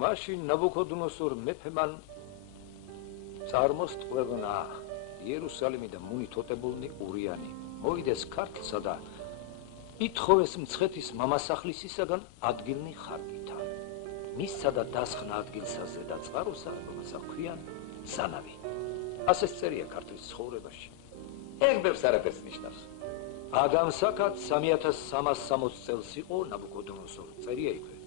მაშინ ნაბუქოდონოსორ მეფემან წარმოსტყვევნა იერუსალიმიდან მუნითოტებულნი ურიანი მოვიდეს ქართლსა და ითხოვეს მცხეთის მამასახლისისაგან ადგილნი ხარკითა მისცა და დასხნა ადგილსა ზედა წყაროსა რომელსაც ქვიან ზანავი ასეც წერია ქართლის ცხოვრებაში ეგ ბევრს არაფერს ნიშნავს ადამსაკად 3360 წელს იყო ნაბუქოდონოსორ წერია იქვე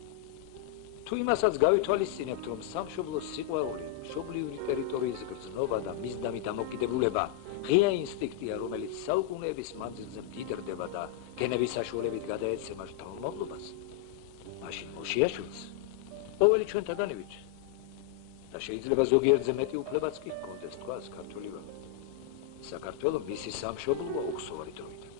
თუ იმასაც გავითვალისწინებთ რომ სამშობლოს სიყვარული მშობლიური ტერიტორიის გრძნობა და მისდამი დამოკიდებულება ღია ინსტინქტია რომელიც საუკუნეების მანძილზე მდიდრდება და გენების საშუალებით გადაეცემა შთამომავლობას მაშინ მოშიაშვილს ყოველი ჩვენთაგანივით და შეიძლება ზოგიერთზე მეტი უფლებაც კი ჰქონდეს თქვას ქართველებმა საქართველო მისი სამშობლოა უხსოვარი დროიდან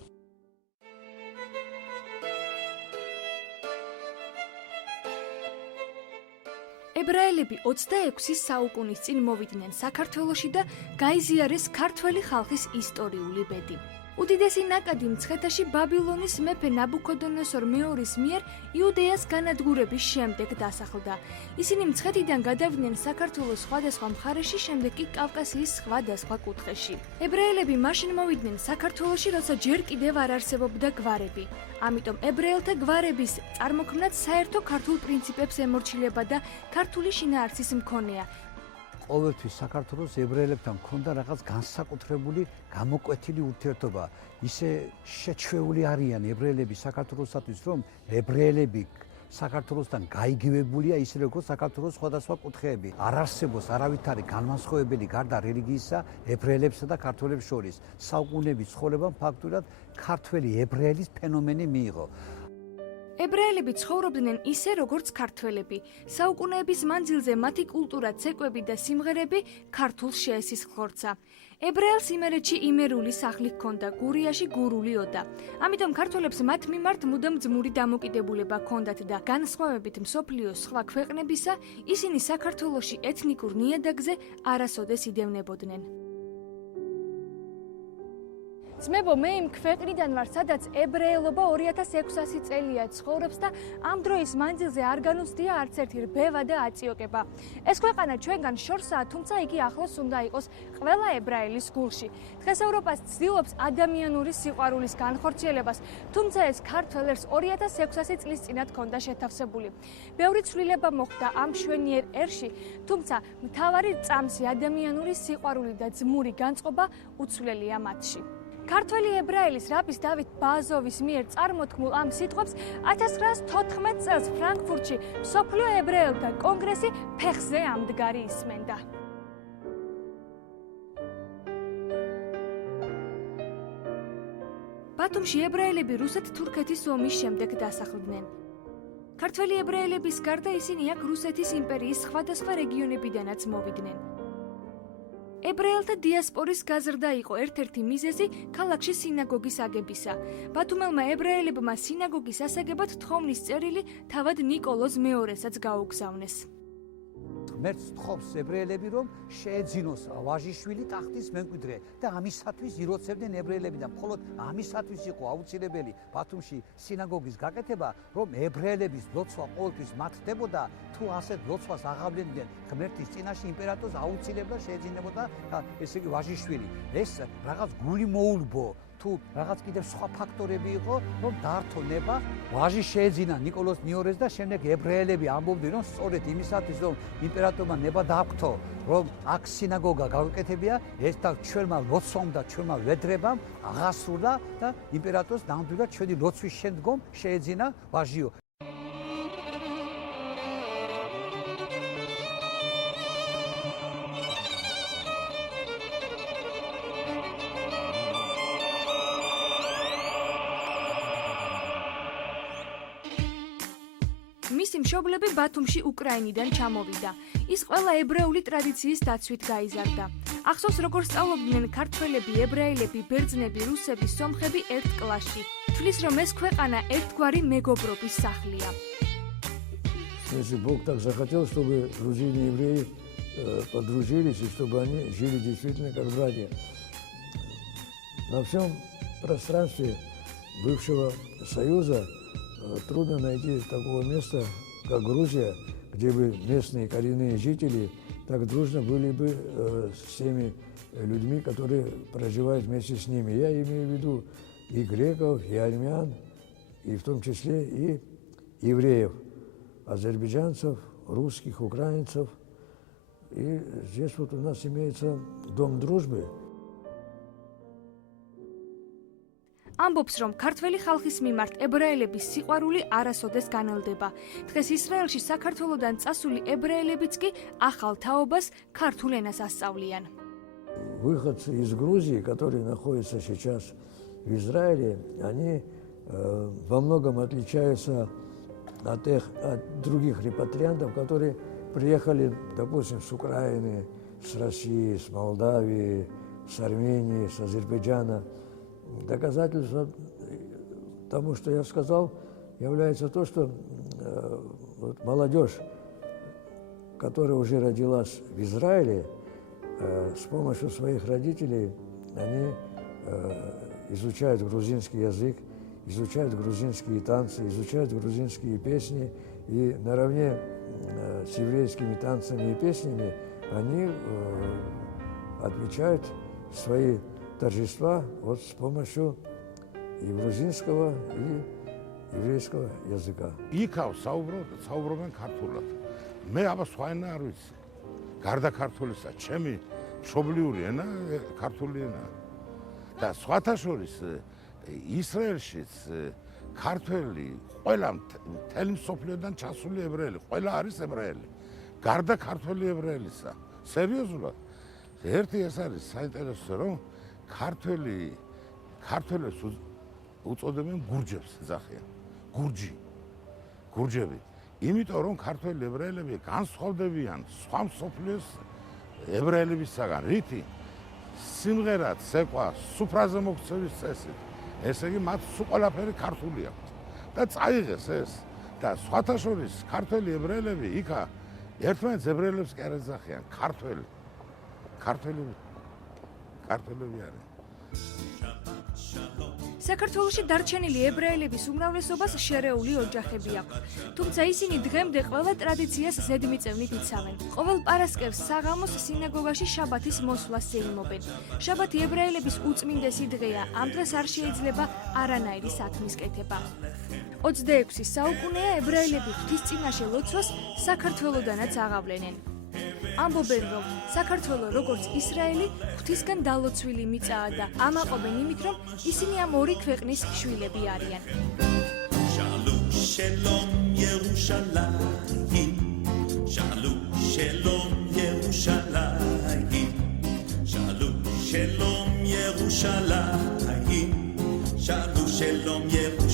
ებრაელები 26 საუკუნის წინ მოვიდნენ საქართველოში და გაიზიარეს ქართველი ხალხის ისტორიული ბედი. უდიდესი ნაკადი მცხეთაში ბაბილონის მეფე ნაბუქოდონოსორ მეორის მიერ იუდეას განადგურების შემდეგ დასახლდა. ისინი მცხეთიდან გადავიდნენ საქართველოს სხვადასხვა მხარეში, შემდეგ კი კავკასიის სხვადასხვა კუთხეში. ებრაელები მაშინ მოვიდნენ საქართველოში, როცა ჯერ კიდევ არ არსებობდა გვარები. ამიტომ ებრაელთა გვარების წარმოქმნაც საერთო ქართულ პრინციპებს ემორჩილება და ქართული შინაარსის მქონეა. ყოველთვის საქართველოს ებრაელებთან ჰქონდა რაღაც განსაკუთრებული გამოკვეთილი ურთიერთობა. ისე შეჩვეული არიან ებრაელები საქართველოსთვის, რომ ებრაელები საქართველოსთან გაიგივებულია ისე როგორც საქართველოს სხვადასხვა კუთხეები. არ არსებობს არავითარი განმასხვავებელი გარდა რელიგიისა ებრაელებსა და ქართველებს შორის. საუკუნეების ცხოვრებამ ფაქტურად ქართველი ებრაელის ფენომენი მიიღო. ებრაელები ცხოვრობდნენ ისე როგორც ქართველები. საუკუნეების მანძილზე მათი კულტურა, ცეკვები და სიმღერები ქართულს შეესისხლორცა. ებრაელს იმერეთში იმერული სახლი ჰქონდა, გურიაში გურული ოდა. ამიტომ ქართველებს მათ მიმართ მუდამ ძმური დამოკიდებულება ჰქონდათ და განსხვავებით მსოფლიოს სხვა ქვეყნებისა, ისინი საქართველოში ეთნიკურ ნიადაგზე არასოდეს იდევნებოდნენ. ძმებო, მე იმ ქვეყნიდან ვარ, სადაც ებრაელობა 2600 წელია ცხოვრობს და ამ დროის მანძილზე არ განუცდია არც ერთი რბევა და აწიოკება. ეს ქვეყანა ჩვენგან შორსაა, თუმცა იგი ახლოს უნდა იყოს ყველა ებრაელის გულში. დღეს ევროპას ცდილობს ადამიანური სიყვარულის განხორციელებას, თუმცა ეს ქართველებს 2600 წლის წინათ ჰქონდა შეთავსებული. ბევრი ცვლილება მოხდა ამ მშვენიერ ერში, თუმცა მთავარი წამსი ადამიანური სიყვარული და ძმური განწყობა უცვლელია მათში. ქართველი ებრაელის რაბის დავით ბაზოვის მიერ წარმოთქმულ ამ სიტყვებს 1914 წელს ფრანკფურტში მსოფლიო ებრაელთა კონგრესი ფეხზე ამდგარი ისმენდა. ბათუმში ებრაელები რუსეთ-თურქეთის ომის შემდეგ დასახლდნენ. ქართველი ებრაელების გარდა ისინი აქ რუსეთის იმპერიის სხვადასხვა რეგიონებიდანაც მოვიდნენ. ებრაელთა დიასპორის გაზრდა იყო ერთ-ერთი მიზეზი ქალაქში სინაგოგის აგებისა. ბათუმელმა ებრაელებმა სინაგოგის ასაგებად თხოვნის წერილი თავად ნიკოლოზ მეორესაც გაუგზავნეს. ღმერთს თხოვს ებრაელები, რომ შეეძინოს ვაჟიშვილი ტახტის მემკვიდრე და ამისათვის იროცებდნენ ებრაელები და მხოლოდ ამისათვის იყო აუცილებელი ბათუმში სინაგოგის გაკეთება, რომ ებრაელების ლოცვა ყოველთვის მართდებოდა. თუ ასეთ ლოცვას აღავლენდნენ ღმერთის წინაშე, იმპერატორს აუცილებლად შეეძინებოდა ესე იგი ვაჟიშვილი. ეს რაღაც გული მოულბო თუ რაღაც კიდევ სხვა ფაქტორები იყო, რომ დაართო ნება, ვაჟი შეეძინა ნიკოლოზ მეორეს და შემდეგ ებრაელები ამბობდნენ, რომ სწორედ იმისათვის, რომ იმპერატორმა ნება დააგთო, რომ აქ სინაგოგა გავუკეთებია, ეს და ჩვენმა ლოცვამ და ჩვენმა ვედრებამ აღასრულა და იმპერატორს ნამდვილად ჩვენი ლოცვის შემდგომ შეეძინა ვაჟიო. მისი მშობლები ბათუმში უკრაინიდან ჩამოვიდა. ის ყველა ებრაული ტრადიციის დაცვით გაიზარდა. ახსოვს, როგორ სწავლობდნენ ქართველები, ებრაელები, ბერძნები, რუსები, სომხები ერთ კლასში. თვლის, რომ ეს ქვეყანა ერთგვარი მეგობრობის სახლია. Если Бог так захотел, чтобы грузины и евреи подружились, и чтобы они жили действительно как братья. На всем пространстве бывшего Союза трудно найти такого места, как Грузия, где бы местные коренные жители так дружно были бы с теми людьми, которые проживают вместе с ними. Я имею в виду и греков, и армян, и в том числе и евреев, азербайджанцев, русских, украинцев. И здесь вот у нас имеется Дом дружбы. ამბობს, რომ ქართველი ხალხის მიმართ ებრაელების სიყვარული არასოდეს განელდება. დღეს ისრაელში საქართველოდან წასული ებრაელებიც კი ახალ თაობას ქართულ ენას ასწავლიან. Выходцы из Грузии, которые находятся сейчас в Израиле, они во многом отличаются от других репатриантов, которые приехали, допустим, с Украины, с России, с Молдавии, с Армении, с Азербайджана. Доказательством тому, что я сказал, является то, что вот молодежь, которая уже родилась в Израиле, с помощью своих родителей они изучают грузинский язык, изучают грузинские танцы, изучают грузинские песни, и наравне с еврейскими танцами и песнями они отмечают свои торжества вот с помощью и грузинского, и еврейского языка. იქავ საუბრობენ ქართულად. მე აბა სხვა ენა არ ვიცი. გარდა ქართულისა, ჩემი მშობლიური ენა ქართული ენაა. და სხვათა შორის ისრაელშიც ქართველი ყველა მთელი მსოფლიოდან ჩასული ებრაელი, ყველა არის ებრაელი. გარდა ქართველი ებრაელისა. სერიოზულად. ერთი ეს არის საინტერესო, რომ ქართველებს უწოდებენ გურჯებს ეძახიან. გურჯები. იმიტომ რომ ქართველი ებრაელები განსხვავდებიან სხვა მსოფლიოს ებრაელებისაგან. რითი? სიმღერა, ცეკვა, სუფრაზე მოქცევის წესით. ესე იგი მათ სულ ყველაფერი ქართული აქვთ. და წაიღეს ეს. და სხვათა შორის ქართველი ებრაელები იქა ერთმანეთს ებრაელებს კი არ ეძახიან. ქართველები არის. საქართველოში დარჩენილი ებრაელების უმრავლესობას შერეული ოჯახები აქვს. თუმცა ისინი დღემდე ყველა ტრადიციას ზედმიწევნით იცავენ. ყოველ პარასკევს საღამოს სინაგოგაში შაბათის მოსვლას ეიმობენ. შაბათი ებრაელების უწმინდესი დღეა. ამ დღეს არ შეიძლება არანაირი საქმის კეთება. 26 საუკუნეა ებრაელები ღვთისწინაშე ლოცვას საქართველოდანაც აღავლენენ. ამბობენ, რომ საქართველო როგორც ისრაელი ღვთისგან დალოცვილი მიწაა და ამაყობენ იმით, რომ ისინი ამ ორი ქვეყნის შვილები არიან. Shalom Yerushalayim, Shalom Yerushalayim, Shalom Yerushalayim, Shalom Yerushalayim.